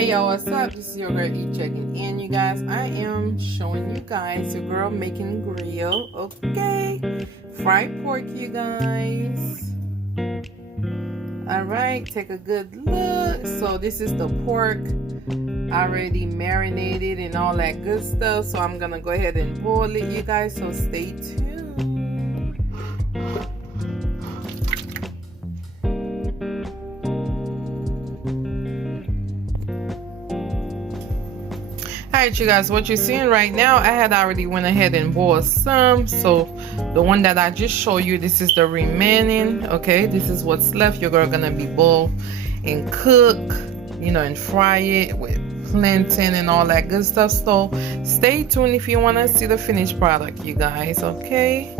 Hey y'all, what's up? This is your girl E checking in, you guys. I am showing you guys your girl making grill. Okay, fried pork, you guys. All right, take a good look. So this is the pork already marinated and all that good stuff. So I'm gonna go ahead and boil it, you guys. So stay tuned. Alright, you guys, what you're seeing right now, I had already went ahead and boiled some. So the one that I just showed you, this is the remaining. Okay, this is what's left. You're gonna be boil and cook, and fry it with plantain and all that good stuff. So stay tuned if you want to see the finished product, you guys. Okay.